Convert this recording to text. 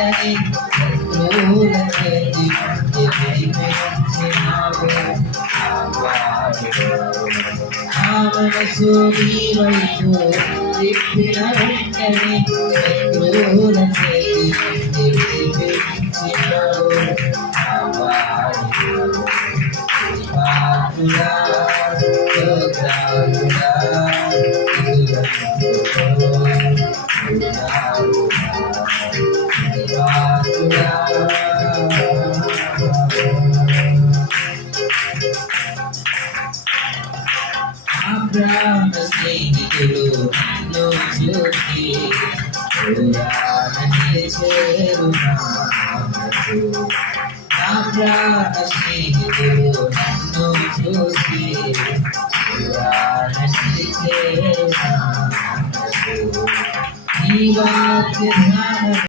వెంటనే శత్రువుల చేతి ఎదిరించినావు. నా మనసు నీ వైపు తిప్పిన వెంటనే శత్రువుల చేతి ఎదిరించినావు. ప్రాణ స్నేహితులు నన్ను చూసి చేరునా. నా ప్రాణ స్నేహితులు నన్ను చూసి చేరునా. నీ వాక్య